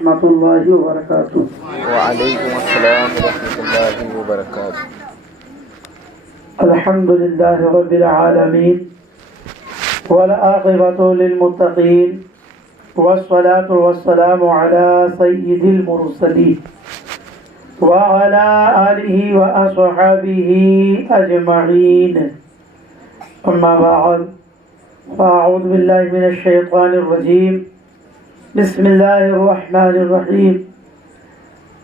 ورحمۃ اللہ وبرکاتہ. وعلیکم السلام ورحمۃ اللہ وبرکاتہ. الحمد للہ رب العالمین والعاقبۃ للمتقین والصلاة والسلام على سید المرسلین وعلى آلہ وأصحابہ اجمعین. اما بعد فاعوذ باللہ من الشیطان الرجیم. بسم اللہ الرحمن الرحیم.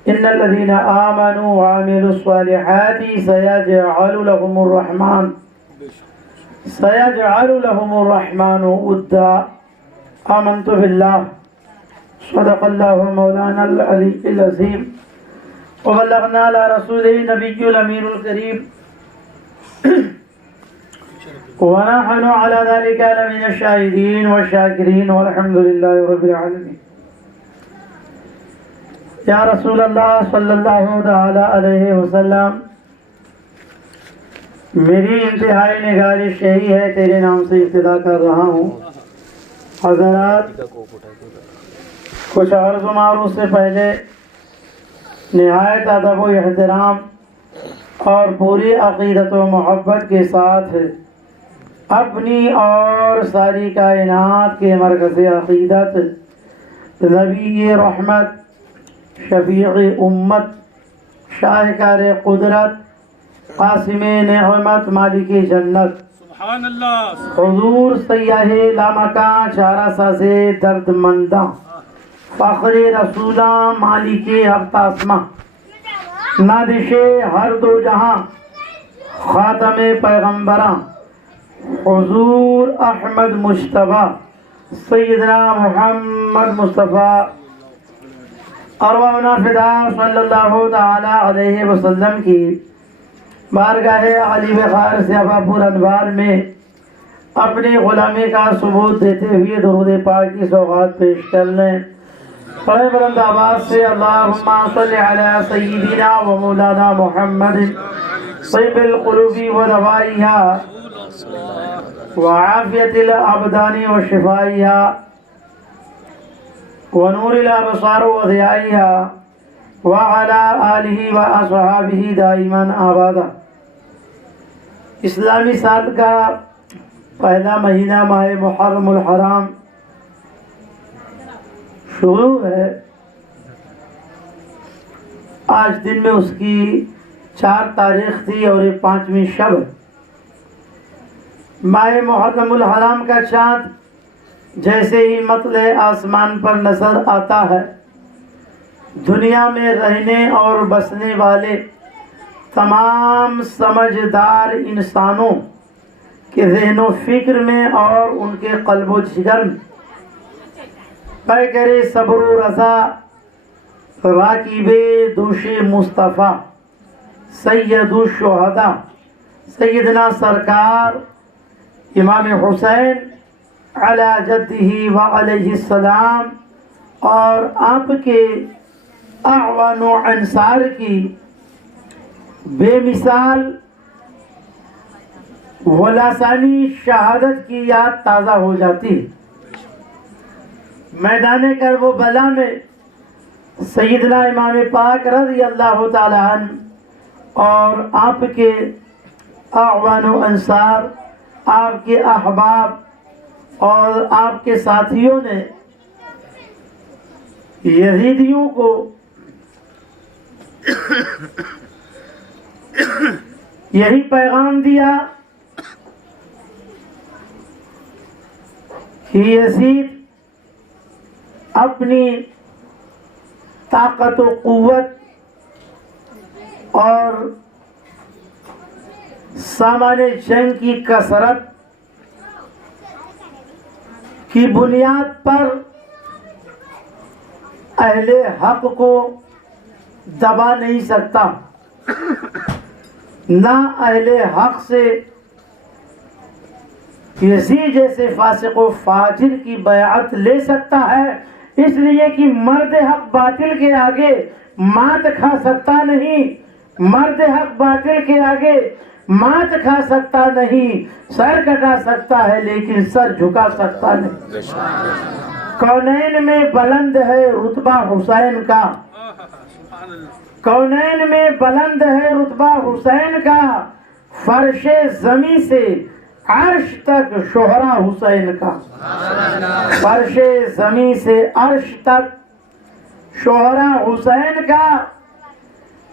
ان الذين آمنوا وعملوا الصالحات سيجعل لهم الرحمن ودا. آمنت بالله صدق الله مولانا العلي العظيم وبلغنا على رسوله النبي الأمين الكريم ونحن على ذلك لمن الشاهدين والشاكرين والحمد لله رب العالمين. یا رسول اللہ صلی اللہ تعالی علیہ وسلم، میری انتہائی نگارش یہی ہے، تیرے نام سے ابتدا کر رہا ہوں. حضرات، کچھ عرض و معروف سے پہلے نہایت ادب و احترام اور پوری عقیدت و محبت کے ساتھ اپنی اور ساری کائنات کے مرکز عقیدت نبی رحمت، شفیع امت، شاہکار قدرت، قاسم نعمت، مالک جنت، سبحان اللہ، حضور سیاہ لامکاں، چارہ ساز درد منداں، فخر رسولاں، مالک ہفتاسماں، نادش ہر دو جہاں، خاتم پیغمبراں، حضور احمد مجتبیٰ سیدنا محمد مصطفیٰ ارواحنا فدا صلی اللہ تعالی علیہ وسلم کی بارگاہ علی وقار سے اباپور انوار میں اپنی غلامی کا ثبوت دیتے ہوئے درود پاک کی سوغات پیش کر لیں. بڑے بلند آواز سے اللہم صلی علی سیدنا و مولانا محمد طیب القلوب و دوائیہا وعافیت الابدان و شفائیہا ونور الابصار و ضیائیہا وعلی آلہ و اصحابہ دائما آبادا. اسلامی سال کا پہلا مہینہ ماہ محرم الحرام شروع ہے. آج دن میں اس کی 4 تاریخ تھی اور یہ 5ویں شب. ماہ محرم الحرام کا چاند جیسے ہی مطلع آسمان پر نظر آتا ہے، دنیا میں رہنے اور بسنے والے تمام سمجھدار انسانوں کے ذہن و فکر میں اور ان کے قلب و جگر میں پیکر صبر و رضا، راکب دوش مصطفیٰ، سید الشہداء سیدنا سرکار امام حسین علی جدہ و علیہ السلام اور آپ کے اعوان و انصار کی بے مثال ولاسانی شہادت کی یاد تازہ ہو جاتی. میدان کرب و بلا میں سیدنا امام پاک رضی اللہ تعالی عنہ اور آپ کے اعوان و انصار، آپ کے احباب اور آپ کے ساتھیوں نے یزیدیوں کو یہی پیغام دیا کہ یزید اپنی طاقت و قوت اور سامان جنگ کی کثرت کی بنیاد پر اہل حق کو دبا نہیں سکتا، نہ اہل حق سے یزید جیسے فاسق و فاجر کی بیعت لے سکتا ہے، اس لیے کہ مرد حق باطل کے آگے مات کھا سکتا نہیں، مرد حق باطل کے آگے مات کھا سکتا نہیں، سر کٹا سکتا ہے لیکن سر جھکا سکتا نہیں۔ کونین میں بلند ہے رتبہ حسین کا، کونین میں بلند ہے رتبہ حسین کا، فرش زمیں سے عرش تک شہرا حسین کا، فرش زمیں سے عرش تک شہرا حسین کا،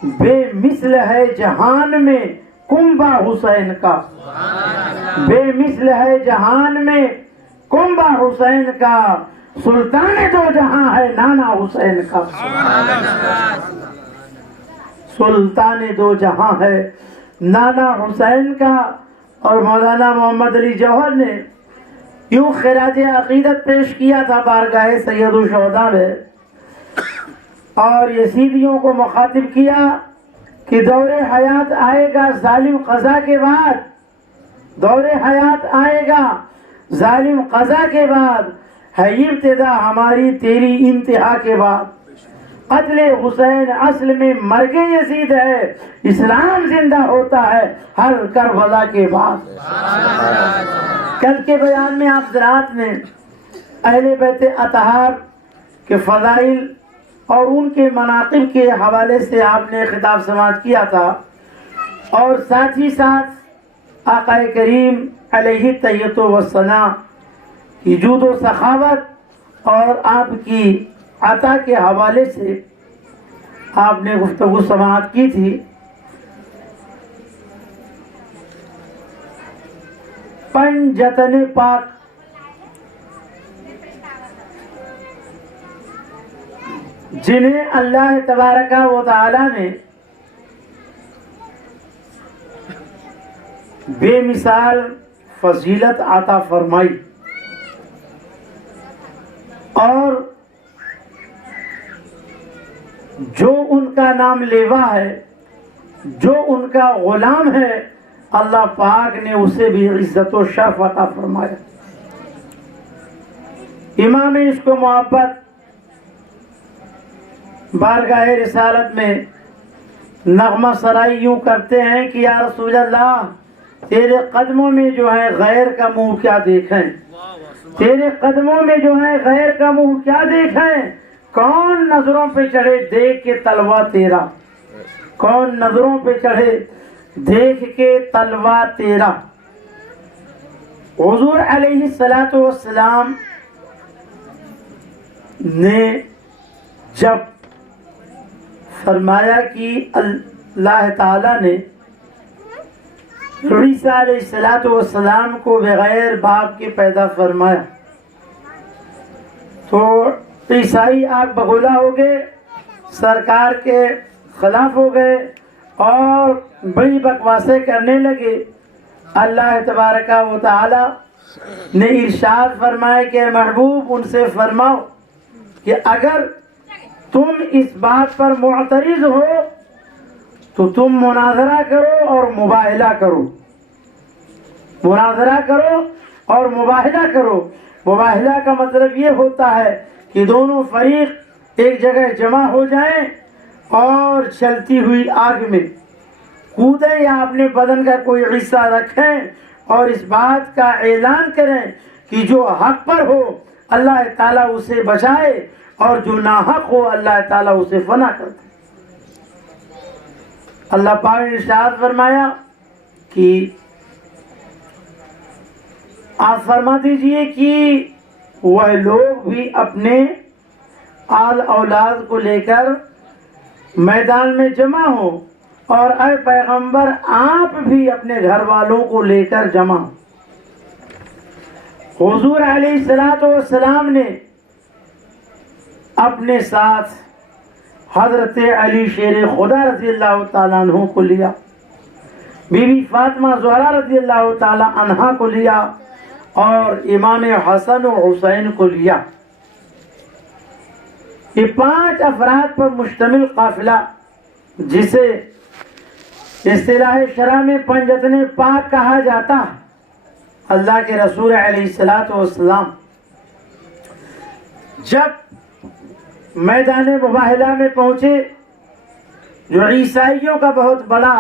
بے مثل ہے جہان میں کنبہ حسین کا، بے مثل ہے جہان میں کنبہ حسین کا، سلطان دو جہاں ہے نانا حسین کا، سلطان دو جہاں ہے نانا حسین کا۔ اور مولانا محمد علی جوہر نے یوں خراج عقیدت پیش کیا تھا بارگاہ سید الشہداء میں، اور یزیدیوں کو مخاطب کیا کہ دور حیات آئے گا ظالم قضا کے بعد، دور حیات آئے گا ظالم قضا کے بعد، ہے ابتدا ہماری تیری انتہا کے بعد، قتل حسین اصل میں مرگ یزید ہے، اسلام زندہ ہوتا ہے ہر کربلا کے بعد۔ کل کے بیان میں آپ حضرات نے اہل بیت اطہار کے فضائل اور ان کے مناقب کے حوالے سے آپ نے خطاب سماعت کیا تھا، اور ساتھ ہی ساتھ آقا کریم علیہ التحیۃ والثناء کی جود و سخاوت اور آپ کی عطا کے حوالے سے آپ نے گفتگو سماعت کی تھی۔ پنجتن پاک جنہیں اللہ تبارک و تعالی نے بے مثال فضیلت عطا فرمائی، اور جو ان کا نام لیوا ہے، جو ان کا غلام ہے، اللہ پاک نے اسے بھی عزت و شرف عطا فرمایا۔ امام عشق و محبت بارگاہ رسالت میں نغمہ سرائی یوں کرتے ہیں کہ یا رسول اللہ تیرے قدموں میں جو ہے غیر کا منہ کیا دیکھیں، تیرے قدموں میں جو ہے غیر کا منہ کیا دیکھیں، کون نظروں پہ چڑھے دیکھ کے تلوا تیرا، کون نظروں پہ چڑھے دیکھ کے تلوا تیرا۔ حضور علیہ الصلوۃ والسلام نے جب فرمایا کہ اللہ تعالیٰ نے عیسیٰ علیہ الصلوۃ والسلام کو بغیر باپ کے پیدا فرمایا، تو عیسائی آگ بگولا ہو گئے، سرکار کے خلاف ہو گئے اور بڑی بکواسیں کرنے لگے۔ اللہ تبارک و تعالی نے ارشاد فرمایا کہ اے محبوب ان سے فرماؤ کہ اگر تم اس بات پر معترض ہو تو تم مناظرہ کرو اور مباہلہ کرو، مناظرہ کرو اور مباہلہ کرو۔ مباہلہ کا مطلب یہ ہوتا ہے کہ دونوں فریق ایک جگہ جمع ہو جائیں اور چلتی ہوئی آگ میں کودیں یا اپنے بدن کا کوئی حصہ رکھیں اور اس بات کا اعلان کریں کہ جو حق پر ہو اللہ تعالیٰ اسے بچائے اور جو ناحق ہو اللہ تعالیٰ اسے فنا کر دے۔ اللہ پاک نے ارشاد فرمایا کہ آپ فرما دیجئے کہ وہ لوگ بھی اپنے آل اولاد کو لے کر میدان میں جمع ہو، اور اے پیغمبر آپ بھی اپنے گھر والوں کو لے کر جمع ہو۔ حضور علیہ الصلوۃ والسلام نے اپنے ساتھ حضرت علی شیر خدا رضی اللہ تعالیٰ عنہ کو لیا، بی بی فاطمہ زہرا رضی اللہ تعالیٰ عنہا کو لیا، اور امام حسن و حسین کو لیا۔ یہ 5 افراد پر مشتمل قافلہ جسے اصطلاح شرع میں پنجتن پاک کہا جاتا ہے، اللہ کے رسول علیہ الصلوۃ والسلام جب میدان مباہلہ میں پہنچے، جو عیسائیوں کا بہت بڑا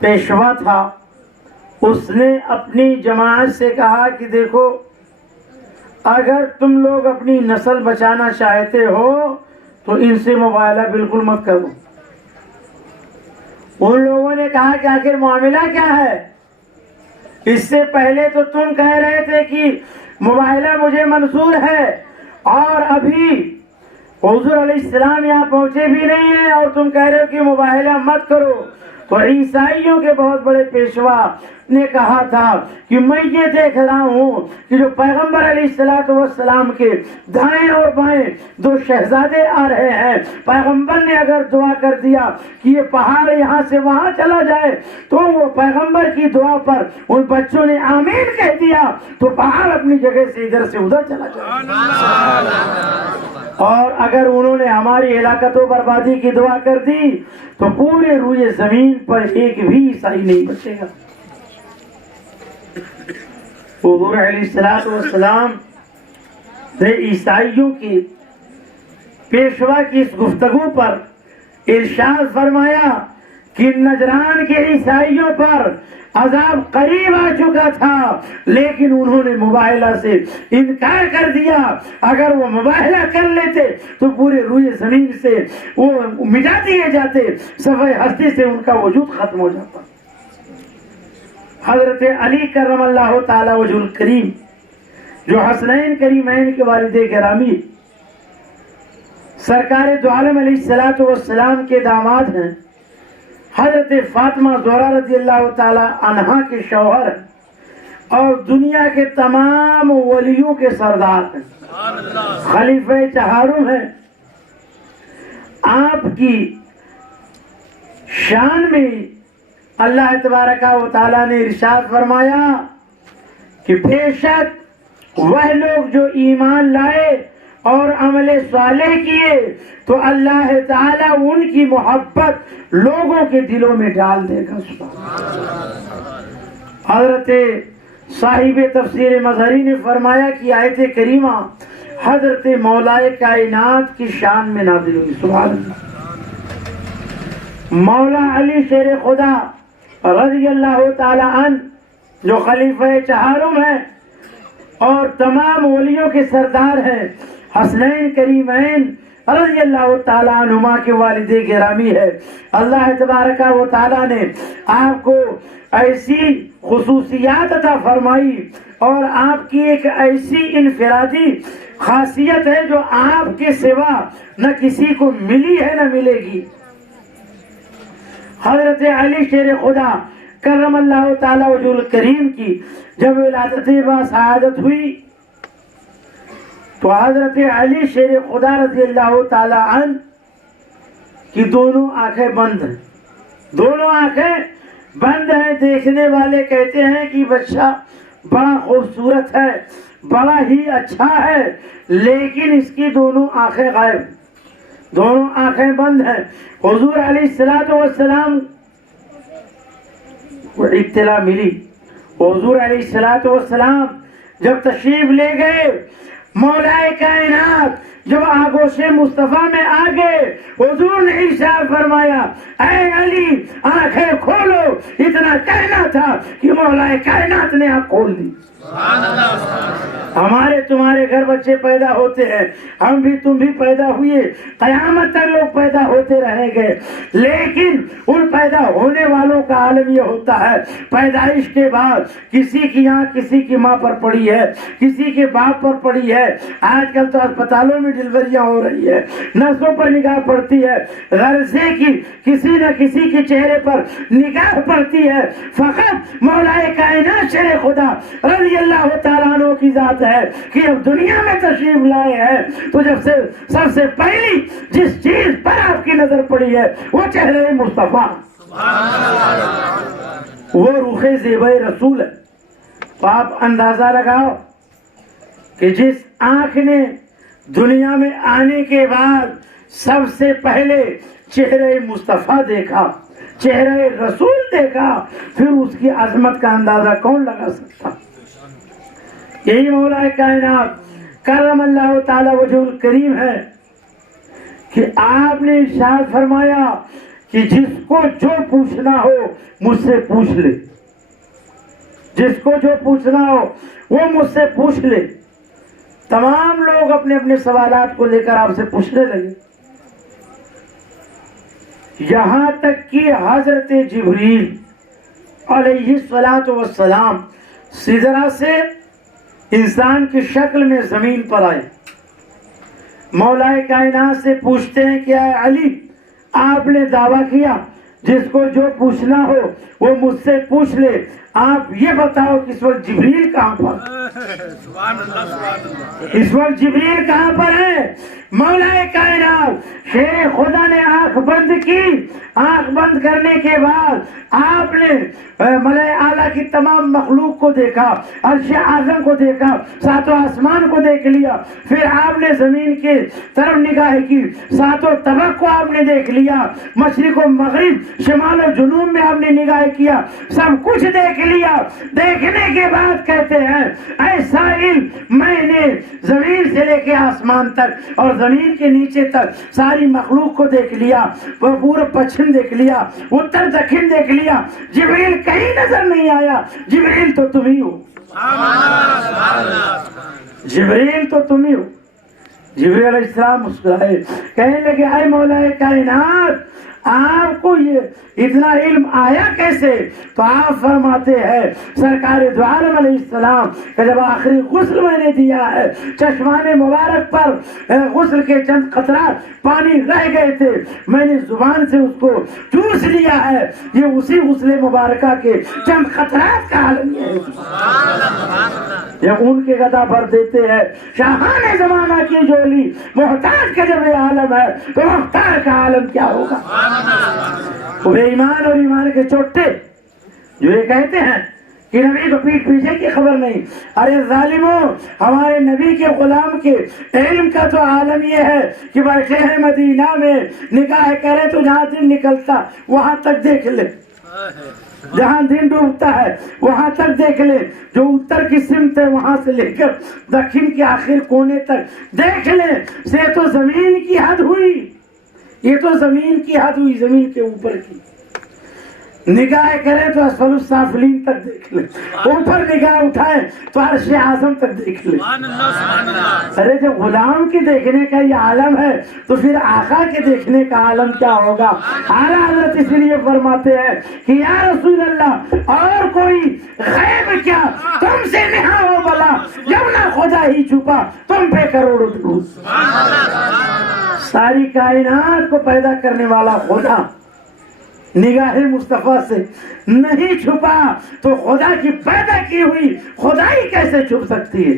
پیشوا تھا، اس نے اپنی جماعت سے کہا کہ دیکھو اگر تم لوگ اپنی نسل بچانا چاہتے ہو تو ان سے مباہلہ بالکل مت کرو. ان لوگوں نے کہا کہ آخر معاملہ کیا ہے؟ اس سے پہلے تو تم کہہ رہے تھے کہ مباہلہ مجھے منظور ہے، اور ابھی حضور علیہ السلام یہاں پہنچے بھی نہیں ہیں اور تم کہہ رہے ہو کہ مباہلہ مت کرو. تو عیسائیوں کے بہت بڑے پیشوا نے کہا تھا کہ میں یہ دیکھ رہا ہوں کہ جو پیغمبر علیہ السلام کے دائیں اور بائیں دو شہزادے آ رہے ہیں، پیغمبر نے اگر دعا کر دیا کہ یہ پہاڑ یہاں سے وہاں چلا جائے تو وہ پیغمبر کی دعا پر ان بچوں نے آمین کہہ دیا تو پہاڑ اپنی جگہ سے ادھر سے ادھر چلا جائے. اور اگر انہوں نے ہماری ہلاکت و بربادی کی دعا کر دی تو پورے روئے زمین پر ایک بھی عیسائی نہیں بچے گا. حضور علیہ السلام نے عیسائیوں کی پیشوا کی اس گفتگو پر ارشاد فرمایا کہ نجران کے عیسائیوں پر عذاب قریب آ چکا تھا لیکن انہوں نے مباہلہ سے انکار کر دیا. اگر وہ مباہلہ کر لیتے تو پورے روئے زمین سے وہ مٹا دیے جاتے، صفحہ ہستی سے ان کا وجود ختم ہو جاتا. حضرت علی کرم اللہ تعالی وجہ الکریم جو حسنین کریمین کے والد گرامی سرکار دو عالم علیہ السلام کے داماد ہیں، حضرت فاطمہ زہرا رضی اللہ تعالی عنہا کے شوہر ہیں اور دنیا کے تمام ولیوں کے سردار ہیں، خلیفہ چہارم ہیں. آپ کی شان میں اللہ تبارک و تعالیٰ نے ارشاد فرمایا کہ بے شک وہ لوگ جو ایمان لائے اور عمل صالح کیے تو اللہ تعالیٰ ان کی محبت لوگوں کے دلوں میں ڈال دے گا. حضرت صاحب تفسیر مظہری نے فرمایا کہ آیت کریمہ حضرت مولائے کائنات کی شان میں نازل ہوئی. سبحان اللہ. مولا علی شیر خدا رضی اللہ تعالی عنہ جو خلیفہ چہارم ہیں اور تمام ولیوں کے سردار ہیں، حسنین کریمین رضی اللہ تعالیٰ عنہما کے والد گرامی ہے. اللہ تبارک و تعالیٰ نے آپ کو ایسی خصوصیات عطا فرمائی اور آپ کی ایک ایسی انفرادی خاصیت ہے جو آپ کے سوا نہ کسی کو ملی ہے نہ ملے گی. حضرت علی شیر خدا کرم اللہ تعالی وجہ الکریم کی جب ولادت با سعادت ہوئی تو حضرت علی شیر خدا رضی اللہ تعالی عنہ کی دونوں آنکھیں بند ہیں. دونوں آنکھیں بند ہیں. دیکھنے والے کہتے ہیں کہ بچہ بڑا خوبصورت ہے، بڑا ہی اچھا ہے، لیکن اس کی دونوں آنکھیں غائب، دونوں آنکھیں بند ہیں. حضور علیہ السلام کو اطلاع ملی. حضور علیہ السلام جب تشریف لے گئے مولا کائنات جب آگوش مصطفیٰ میں آگے حضور نے ارشاد فرمایا اے علی آنکھیں کھولو. اتنا کہنا تھا کہ مولا کائنات نے آنکھ کھول دی. ہمارے تمہارے گھر بچے پیدا ہوتے ہیں، ہم بھی تم بھی پیدا ہوئے، قیامت تک لوگ پیدا ہوتے رہیں گے، لیکن ان پیدا ہونے والوں کا عالم یہ ہوتا ہے پیدائش کے بعد کسی کی آنکھ کسی کی ماں پر پڑی ہے، کسی کے باپ پر پڑی ہے. آج کل تو اسپتالوں میں ڈلیوریاں ہو رہی ہے، نسوں پر نگاہ پڑتی ہے، غرضے کی کسی نہ کسی کے چہرے پر نگاہ پڑتی ہے. فقط مولا کائنات شیر خدا رضی اللہ تعالیٰ عنہ کی ذات ہے کہ اب دنیا میں تشریف لائے ہیں تو جب سے سب سے پہلی جس چیز پر آپ کی نظر پڑی ہے وہ چہرے مصطفیٰ، وہ روح زیبہ رسول ہے. تو آپ اندازہ لگاؤ کہ جس آنکھ نے دنیا میں آنے کے بعد سب سے پہلے چہرے مصطفیٰ دیکھا، چہرے رسول دیکھا، پھر اس کی عظمت کا اندازہ کون لگا سکتا. یہی مولا کائنات کرم اللہ تعالی وجہ الکریم ہے کہ آپ نے ارشاد فرمایا کہ جس کو جو پوچھنا ہو مجھ سے پوچھ لے، جس کو جو پوچھنا ہو وہ مجھ سے پوچھ لے. تمام لوگ اپنے اپنے سوالات کو لے کر آپ سے پوچھنے لگے، یہاں تک کہ حضرت جبریل علیہ السلام سدرہ سے انسان کی شکل میں زمین پر آئے، مولا کائنات سے پوچھتے ہیں کہ اے علی، آپ نے دعویٰ کیا جس کو جو پوچھنا ہو وہ مجھ سے پوچھ لے، آپ یہ بتاؤ کہ اس وقت جبریل کہاں پر؟ اس وقت جبریل کہاں پر ہے؟ مولا کائنات شیر خدا نے آنکھ بند کی، آنکھ بند کرنے کے بعد آپ نے ملائے اعلیٰ کی تمام مخلوق کو دیکھا، عرش اعظم کو دیکھا، ساتوں آسمان کو دیکھ لیا، پھر آپ نے زمین کے طرف نگاہ کی، ساتوں طبق کو آپ نے دیکھ لیا، مشرق و مغرب، شمال و جنوب میں آپ نے نگاہ کیا، سب کچھ دیکھ لیا۔ دیکھنے کے بعد کہتے ہیں اے سائل، میں نے زمین سے لے کے آسمان تک اور زمین کے نیچے تک ساری مخلوق کو دیکھ لیا، وہ پورب پچھم دیکھ لیا، اتر دکھن دیکھ لیا، جبریل کہیں نظر نہیں آیا۔ جبریل تو تم ہی ہو، جبریل تو تم ہی ہو۔ جبریل علیہ السلام مسکرائے، کہنے لگے اے مولا کائنات، آپ کو یہ اتنا علم آیا کیسے؟ تو آپ فرماتے ہیں سرکار دو عالم علیہ السلام کہ جب آخری غسل میں نے دیا ہے، چشمان مبارک پر غسل کے چند قطرات پانی رہ گئے تھے، میں نے زبان سے اس کو چوس لیا ہے، یہ اسی غسل مبارکہ کے چند قطرات کا عالم ہے۔ جب ان کے گدا بھر دیتے ہیں شاہان زمانہ کی جولی، محتاج کا جب یہ عالم ہے تو مختار کا عالم کیا ہوگا؟ وہ بے ایمان اور ایمان کے چوٹے جو یہ کہتے ہیں کہ نبی کو پیٹ پیچھے کی خبر نہیں، ارے ظالموں، ہمارے نبی کے غلام کے علم کا تو عالم یہ ہے کہ بیٹھے ہیں مدینہ میں، نگاہ کرے تو جہاں دن نکلتا وہاں تک دیکھ لے، جہاں دن ڈوبتا ہے وہاں تک دیکھ لے، جو اتر کی سمت ہے وہاں سے لے کر دکھن کے آخر کونے تک دیکھ لے، سے تو زمین کی حد ہوئی، یہ تو زمین کی حد ہوئی، زمین کے اوپر کی نگاہ کریں تو اسفل السافلین تک دیکھ لیں، اوپر نگاہ اٹھائیں تو عرش اعظم تک دیکھ لیں۔ ارے جب غلام کے دیکھنے کا یہ عالم ہے تو پھر آقا کے دیکھنے کا عالم کیا ہوگا؟ اعلیٰ حضرت اس لیے فرماتے ہیں کہ یا رسول اللہ، اور کوئی غیب کیا تم سے نہا ہو بلا، جب نہ خدا ہی چھپا تم پہ کروڑوں درود۔ ساری کائنات کو پیدا کرنے والا خدا نگاہ مصطفیٰ سے نہیں چھپا تو خدا کی پیدا کی ہوئی خدائی کیسے چھپ سکتی ہے؟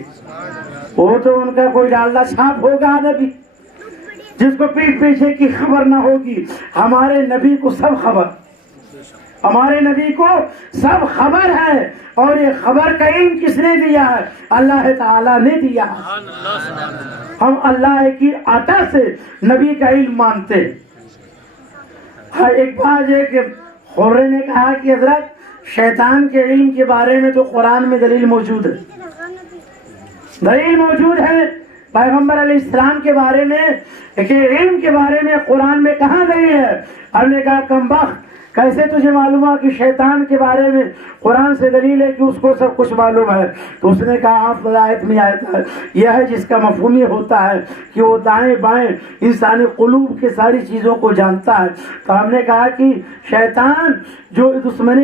وہ تو ان کا کوئی ڈالدہ چھاپ ہوگا نبی جس کو پیٹ پیچھے کی خبر نہ ہوگی۔ ہمارے نبی کو سب خبر، ہمارے نبی کو سب خبر ہے، اور یہ خبر کا علم کس نے دیا ہے؟ اللہ تعالیٰ نے دیا ہے۔ ہم اللہ کی عطا سے نبی کا علم مانتے ہیں۔ ایک بات ہے کہ خورے نے کہا کہ حضرت شیطان کے علم کے بارے میں تو قرآن میں دلیل موجود ہے، دلیل موجود ہے پیغمبر علیہ السلام کے بارے میں کہ علم کے بارے میں قرآن میں کہاں دلیل ہے؟ ہم نے کہا کم بخت، کیسے تجھے معلوم ہے کہ شیطان کے بارے میں قرآن سے دلیل ہے کہ اس کو سب کچھ معلوم ہے؟ تو اس نے کہا آپ آیت میں آیت ہے، یہ ہے جس کا مفہوم یہ ہوتا ہے کہ وہ دائیں بائیں انسانی قلوب کے ساری چیزوں کو جانتا ہے۔ تو ہم نے کہا کہ شیطان جو دشمن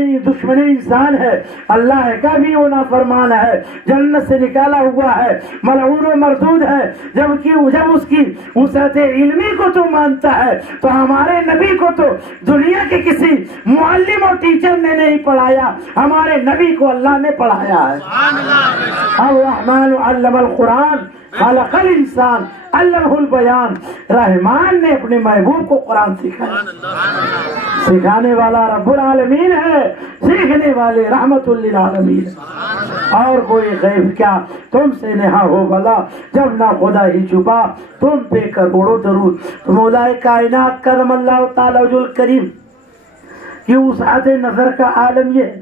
انسان ہے، اللہ کا بھی وہ نافرمان ہے، جنت سے نکالا ہوا ہے، ملعون و مردود ہے، جب اس کی وسعت علمی کو تو مانتا ہے تو ہمارے نبی کو تو دنیا کے کسی معلم اور ٹیچر نے نہیں پڑھایا، ہمارے نبی کو اللہ نے پڑھایا ہے۔ الرحمن علم القرآن خلق الانسان علمہ البیان، رحمان نے اپنے محبوب کو قرآن سکھایا، سکھانے والا رب العالمین ہے، سیکھنے والے رحمت للعالمین۔ اور کوئی غیب کیا تم سے نہا ہو بلا، جب نہ خدا ہی چھپا تم پہ کروڑوں درود۔ تو مولا کائنات کرم اللہ تعالی وجہ الکریم کہ وسعت نظر کا عالم یہ ہے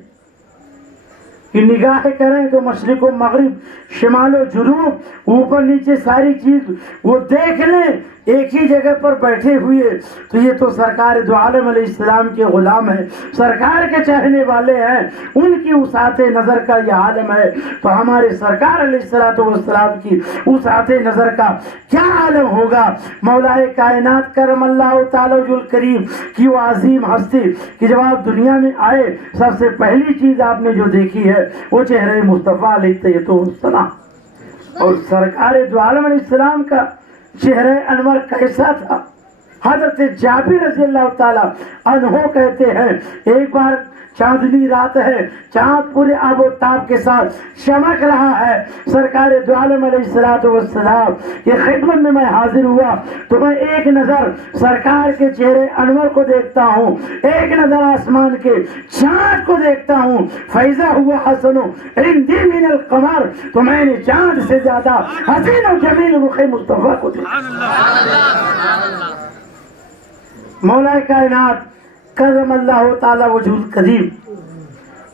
کہ نگاہ کریں تو مشرق و مغرب، شمال و جنوب، اوپر نیچے ساری چیز وہ دیکھ لیں، ایک ہی جگہ پر بیٹھے ہوئے تو یہ تو سرکار دو عالم علیہ السلام کے غلام ہیں، سرکار کے چاہنے والے ہیں، ان کی وسعت نظر کا یہ عالم ہے، تو ہمارے سرکار علیہ السلام کی وسعت نظر کا کیا عالم ہوگا؟ مولا کائنات کرم اللہ تعالی الکریم کی وہ عظیم ہستی کہ جب آپ دنیا میں آئے سب سے پہلی چیز آپ نے جو دیکھی ہے وہ چہرہ مصطفیٰ علیہ السلام، اور سرکار دو عالم علیہ السلام کا چہرہ انور کیسا تھا؟ حضرت جابر رضی اللہ تعالی عنہ کہتے ہیں ایک بار چاندنی رات ہے، چاند پورے آب و تاب کے ساتھ چمک رہا ہے، سرکار دو عالم علیہ السلام کی خدمت میں میں حاضر ہوا تو میں ایک نظر سرکار کے چہرے انور کو دیکھتا ہوں، ایک نظر آسمان کے چاند کو دیکھتا ہوں، فیضا ہوا حسن عندی من القمر، تو میں نے چاند سے زیادہ حسین و جمیل رخ مصطفیٰ کو دیکھا۔ مولا کائنات کرم اللہ تعالی وجہ الکریم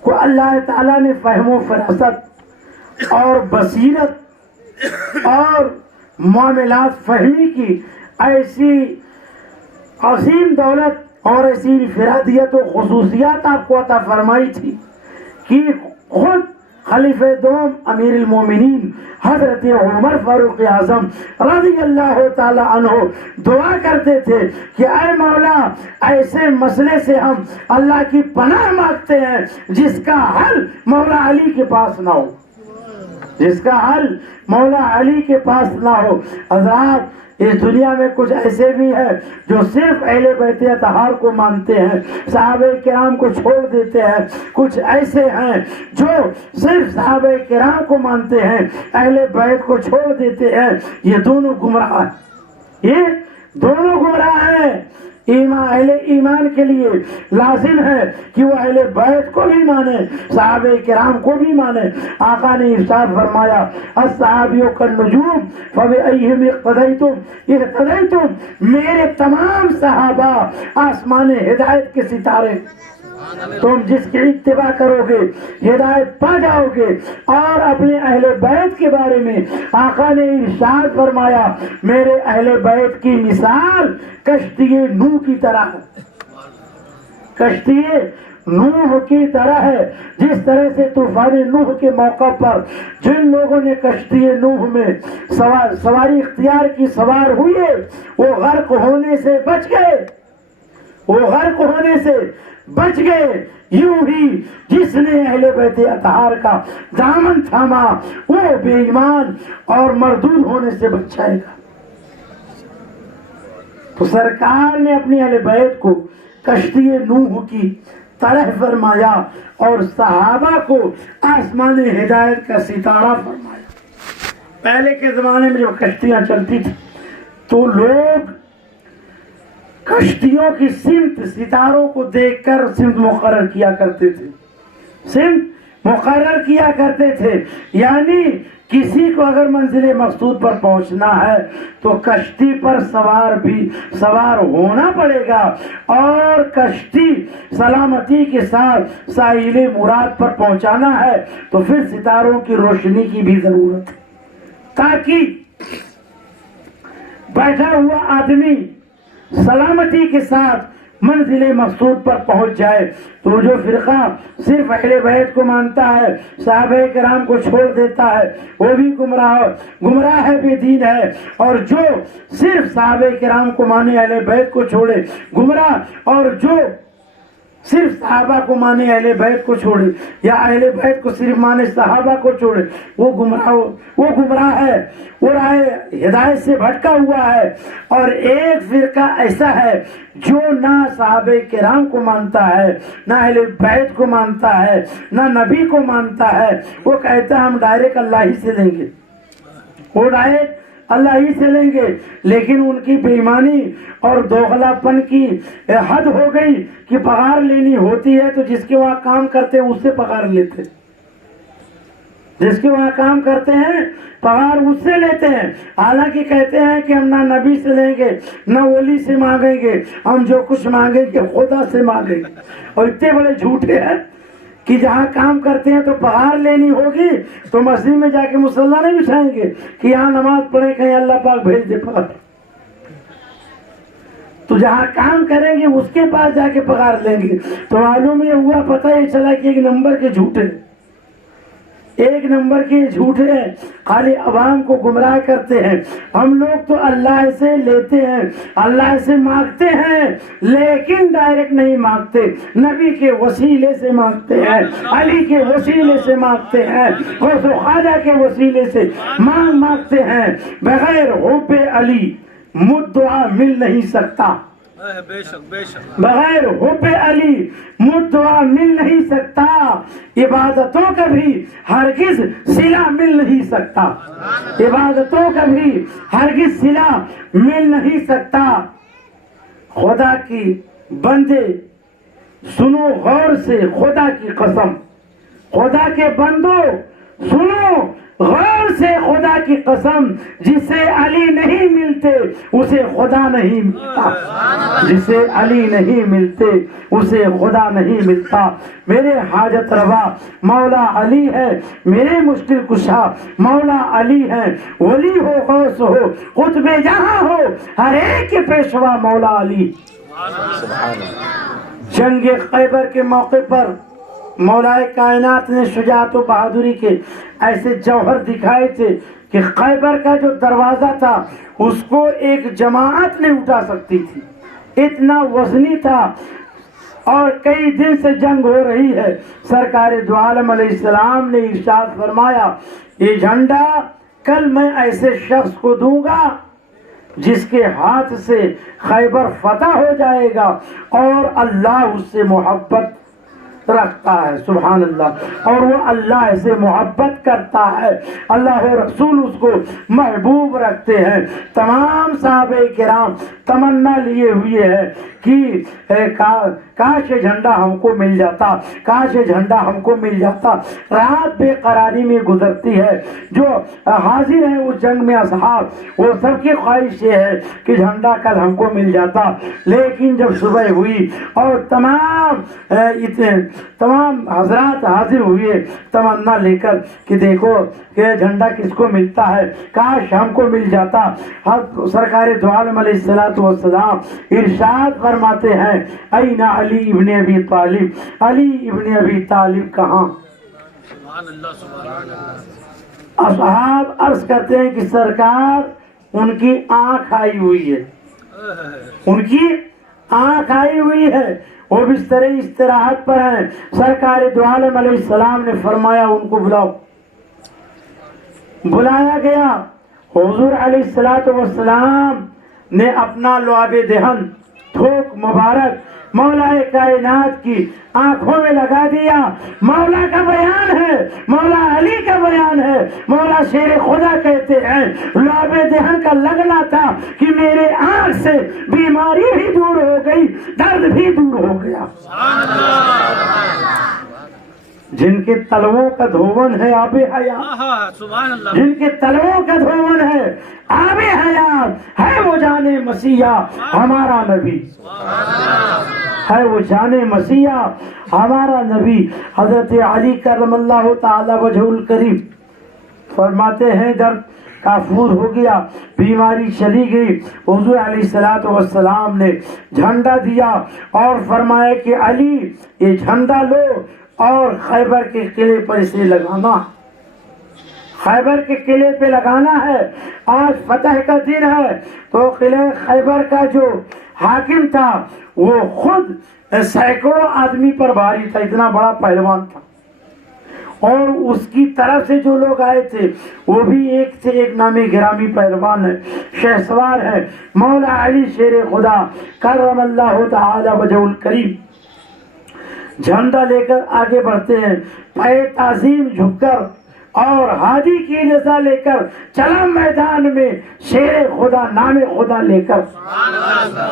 کو اللہ تعالیٰ نے فہم و فراست اور بصیرت اور معاملات فہمی کی ایسی عظیم دولت اور ایسی انفرادیت و خصوصیات آپ کو عطا فرمائی تھی کہ خود خلیفہ دوم امیر المومنین حضرت عمر فاروق اعظم رضی اللہ تعالی عنہ دعا کرتے تھے کہ اے مولا ایسے مسئلے سے ہم اللہ کی پناہ مانگتے ہیں جس کا حل مولا علی کے پاس نہ ہو، جس کا حل مولا علی کے پاس نہ ہو۔ حضرات اس دنیا میں کچھ ایسے بھی ہیں جو صرف اہل بیت اطہار کو مانتے ہیں، صحابہ کرام کو چھوڑ دیتے ہیں، کچھ ایسے ہیں جو صرف صحابہ کرام کو مانتے ہیں، اہل بیت کو چھوڑ دیتے ہیں۔ یہ دونوں گمراہ ہیں، یہ دونوں گمراہ ہیں۔ اہل ایمان کے لیے لازم ہے کہ وہ اہل بیت کو بھی مانے، صحابہ کرام کو بھی مانے۔ آقا نے ارشاد فرمایا الصحابیو کالنجوم فبأیہم اقتدیتم، میرے تمام صحابہ آسمان ہدایت کے ستارے، تم جس کی اتباع کرو گے ہدایت پا جاؤ گے۔ اور اپنے اہل بیت کے بارے میں آقا نے ارشاد فرمایا میرے اہل بیت کی مثال کشتی نوح کی طرح ہے، کشتی نوح کی طرح ہے۔ جس طرح سے طوفان نوح کے موقع پر جن لوگوں نے کشتی نوح میں سواری اختیار کی، سوار ہوئے، وہ غرق ہونے سے بچ گئے، وہ غرق ہونے سے بچ گئے۔ یوں ہی جس نے اہل بیت اطہار کا دامن تھاما وہ بے ایمان اور مردود ہونے سے بچ جائے گا۔ تو سرکار نے اپنی اہل بیت کو کشتی نوح کی طرح فرمایا اور صحابہ کو آسمان ہدایت کا ستارہ فرمایا۔ پہلے کے زمانے میں جب کشتیاں چلتی تھی تو لوگ کشتیوں کی سمت ستاروں کو دیکھ کر سمت مقرر کیا کرتے تھے، سمت مقرر کیا کرتے تھے، یعنی کسی کو اگر منزل مقصود پر پہنچنا ہے تو کشتی پر سوار ہونا پڑے گا، اور کشتی سلامتی کے ساتھ ساحل مراد پر پہنچانا ہے تو پھر ستاروں کی روشنی کی بھی ضرورت ہے تاکہ بیٹھا ہوا آدمی سلامتی کے ساتھ منزل مقصود پر پہنچ جائے۔ تو جو فرقہ صرف اہل بیت کو مانتا ہے، صحابہ کرام کو چھوڑ دیتا ہے، وہ بھی گمراہ ہے، بے دین ہے، اور جو صرف صحابہ کرام کو مانے اہل بیت کو چھوڑے گمراہ، اور جو صرف صحابہ کو مانے اہل بیت کو چھوڑے یا اہل بیت کو صرف مانے صحابہ کو چھوڑے وہ گمراہ ہے، وہ راہ ہدایت سے بھٹکا ہوا ہے۔ اور ایک فرقہ ایسا ہے جو نہ صحابہ کرام کو مانتا ہے، نہ اہل بیت کو مانتا ہے، نہ نبی کو مانتا ہے، وہ کہتا ہے ہم ڈائریکٹ اللہ ہی سے لیں گے، وہ ڈائریکٹ اللہ ہی سے لیں گے، لیکن ان کی بے ایمانی اور دوغلا پن کی حد ہو گئی کہ پگار لینی ہوتی ہے تو جس کے وہاں کام کرتے ہیں اس سے پگار لیتے، جس کے وہاں کام کرتے ہیں پگار اس سے لیتے ہیں، حالانکہ کہتے ہیں کہ ہم نہ نبی سے لیں گے نہ ولی سے مانگیں گے، ہم جو کچھ مانگیں گے خدا سے مانگیں گے۔ اور اتنے بڑے جھوٹے ہیں کہ جہاں کام کرتے ہیں تو پگار لینی ہوگی تو مسجد میں جا کے مصلی نہیں بچھائیں گے کہ یہاں نماز پڑھیں کہیں اللہ پاک بھیج دے پگار۔ تو جہاں کام کریں گے اس کے پاس جا کے پگار لیں گے. تو معلوم یہ ہوا، پتہ یہ چلا کہ ایک نمبر کے جھوٹے، ایک نمبر کے جھوٹے ہیں، خالی عوام کو گمراہ کرتے ہیں. ہم لوگ تو اللہ سے لیتے ہیں، اللہ سے مانگتے ہیں، لیکن ڈائریکٹ نہیں مانگتے، نبی کے وسیلے سے مانگتے ہیں، علی کے وسیلے سے مانگتے ہیں، غوث و خواجہ کے وسیلے سے مانگتے ہیں. بغیر حب علی مدعا مل نہیں سکتا، بغیر حب علی مدعا مل نہیں سکتا، عبادتوں کا بھی ہرگز صلہ مل نہیں سکتا، عبادتوں کا بھی ہرگز صلہ مل نہیں سکتا. خدا کی بندے سنو غور سے، خدا کی قسم، خدا کے بندو سنو غور سے، خدا کی قسم، جسے علی نہیں ملتے اسے خدا نہیں ملتا، جسے علی نہیں ملتے اسے خدا نہیں ملتا. میرے حاجت روا مولا علی ہے، میرے مشکل کشا مولا علی ہے. ولی ہو، غوث ہو، قطب جہاں ہو، ہر ایک کے پیشوا مولا علی. سبحان اللہ. جنگ خیبر کے موقع پر مولا کائنات نے شجاعت و بہادری کے ایسے جوہر دکھائے تھے کہ خیبر کا جو دروازہ تھا اس کو ایک جماعت نہیں اٹھا سکتی تھی، اتنا وزنی تھا. اور کئی دن سے جنگ ہو رہی ہے. سرکار دو عالم علیہ السلام نے ارشاد فرمایا، یہ جھنڈا کل میں ایسے شخص کو دوں گا جس کے ہاتھ سے خیبر فتح ہو جائے گا اور اللہ اس سے محبت رکھتا ہے. سبحان اللہ. اور وہ اللہ سے محبت کرتا ہے، اللہ و رسول اس کو محبوب رکھتے ہیں. تمام صحابہ کرام تمنا لیے ہوئے ہیں کہ کاش یہ جھنڈا ہم کو مل جاتا، کاش یہ جھنڈا ہم کو مل جاتا. رات بے قراری میں گزرتی ہے. جو حاضر ہیں اس جنگ میں اصحاب، وہ سب کی خواہش یہ ہے کہ جھنڈا کل ہم کو مل جاتا. لیکن جب صبح ہوئی اور تمام حضرات حاضر ہوئے تمنا لے کر کہ دیکھو کہ جھنڈا کس کو ملتا ہے، کاش ہم کو مل جاتا. سرکار دو عالم علیہ السلام ارشاد فرماتے ہیں، این علی ابن ابی طالب، علی ابن ابی طالب کہاں؟ اصحاب عرض کرتے ہیں کہ سرکار ان کی آنکھ آئی ہوئی ہے، ان کی آنکھ آئی ہوئی ہے، وہ بستر استراحت پر ہیں. سرکار دو عالم علیہ السلام نے فرمایا ان کو بلاؤ. بلایا گیا. حضور علیہ السلام نے اپنا لعاب دہن، تھوک مبارک مولا کائنات کی آنکھوں میں لگا دیا. مولا کا بیان ہے، مولا علی کا بیان ہے. مولا شیر خدا کہتے ہیں لعاب دہن کا لگنا تھا کہ میرے آنکھ سے بیماری بھی دور ہو گئی، درد بھی دور ہو گیا. جن کے تلووں کا دھون ہے آب حیات، جن کے تلووں کا دھون ہے آب حیات، ہے وہ جانے مسیحا ہمارا نبی، ہے وہ جانے مسیحا ہمارا نبی. حضرت علی کرم اللہ تعالی وجہ الکریم فرماتے ہیں درد کافور ہو گیا، بیماری چلی گئی. حضور علیہ السلام نے جھنڈا دیا اور فرمایا کہ علی یہ جھنڈا لو اور خیبر کے قلعے پر اسے لگانا، خیبر کے قلعے پہ لگانا ہے. آج فتح کا دن ہے. تو قلعہ خیبر کا جو حاکم تھا وہ خود سینکڑوں آدمی پر بھاری تھا، اتنا بڑا پہلوان تھا. اور اس کی طرف سے جو لوگ آئے تھے وہ بھی ایک سے ایک نامی گرامی پہلوان ہے، شہسوار ہے، مولا علی شیر خدا کرم اللہ تعالی وجہ الکریم. جھنڈا لے کر آگے بڑھتے ہیں، پے تعظیم جھک کر اور ہادی کی نظر لے کر چلا میدان میں شیر خدا نام خدا لے کر،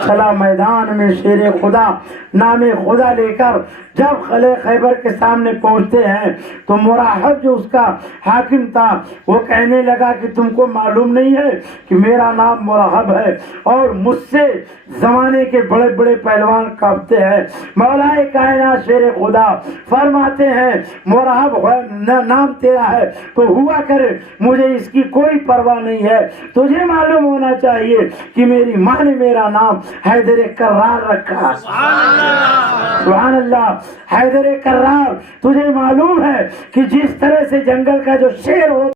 چلا میدان میں شیر خدا نام خدا لے کر جب قلعہ خیبر کے سامنے پہنچتے ہیں تو مراحب جو اس کا حاکم تھا وہ کہنے لگا کہ تم کو معلوم نہیں ہے کہ میرا نام مراحب ہے اور مجھ سے زمانے کے بڑے بڑے پہلوان کانپتے ہیں. مولا کائنات شیر خدا فرماتے ہیں مراحب نام تیرا ہے تو ہوا کرے, مجھے اس کی کوئی پرواہ نہیں ہے. تجھے معلوم ہونا چاہیے کہ میری ماں نے میرا نام حیدر کرار رکھا. سبحان اللہ. حیدر کرار, تجھے معلوم ہے کہ جس طرح سے جنگل کا جو شیر ہوتا